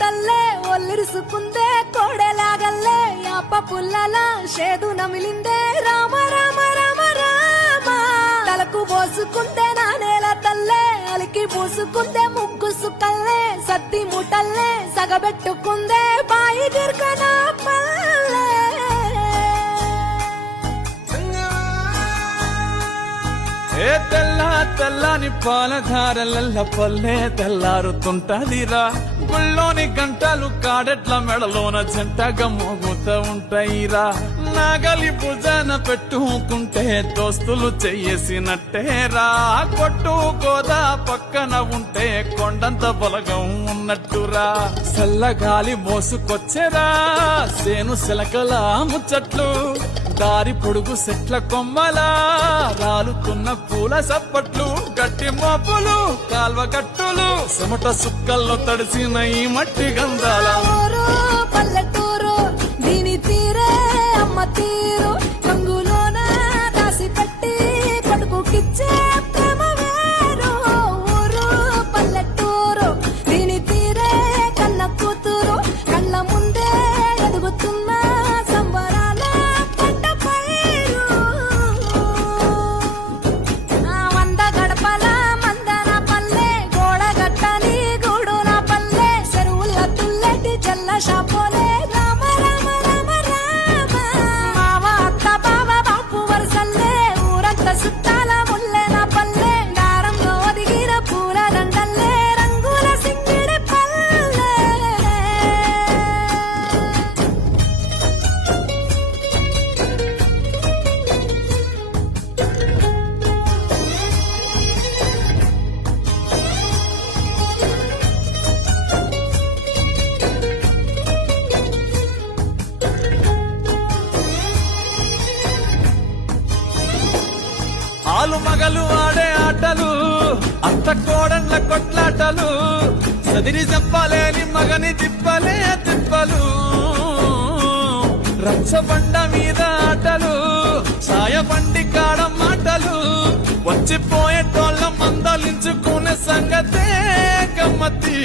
తల్లే ఒల్లిరుసుకుందే కోడెలాగల్లే యాప పుల్లల షేదు నమిలిందే రామ రామ రామ రామ తలకు పోసుకుందే నా నేల తల్లే అలికి పూసుకుందే ముగ్గు సుక్కల్లే సత్తి ముటల్లే సగబెట్టుకుందే బాయి గిర్కన పల్లె ఏ తెల్లని పాలధారలల్ల పల్లె తెల్లారుతుంటదిరా గుళ్ళోని గంటలు కాడెట్ల మెడలోన జంటగా మోగుతూ ఉంటాయిరా నాగలి భుజాన పెట్టుకుంటే దోస్తులు చెయ్యేసినట్టేరా కొట్టు గోదా పక్కన ఉంటే కొండంత బలగం ఉన్నట్టురా చల్లగాలి మోసుకొచ్చెరా సేను శిలకల ముచ్చట్లు దారి పొడుగు చెట్ల కొమ్మలా రాలుతున్న పూల సప్పట్లు గట్టి మోపులు కాల్వ గట్టులు చెమట సుక్కల్లో తడిసిన ఈ మట్టి గంధాల ఊరు పల్లెటూరు దీని తీరే అమ్మ తీరు కంగులోన దాసి పెట్టి కొడుకుకిచ్చే ప్రేమ వేరు ఊరు పల్లెటూరు దీని తీరే కన్న కూతురు కళ్ళ ముందే ఎదుగుతున్న సంబరాల పంట పైరు వంద గడపల మందన పల్లె గోడ గట్టని గూడున పల్లె చెరువుల తుల్లటి జల్ల షాపోలే రామ రామ రామ రామ మావ అత్త బావ బాపు వరసల్లే ఊరంత సుట్టాల ముల్లెన పల్లె దారంలో ఒదిగిన పూల దండల్లే రంగుల సింగిడి పల్లె ఆలు మగలు ఆడే ఆటలు అత్త కోడళ్ళ కొట్లాటలు సదిరి చెప్పలేని మగని తిప్పలే తిప్పలు రచ్చబండ మీద ఆటలు సాయబండి కాడ మాటలు వచ్చిపోయేటోళ్ళ మందలించుకునే సంగతే గమ్మతి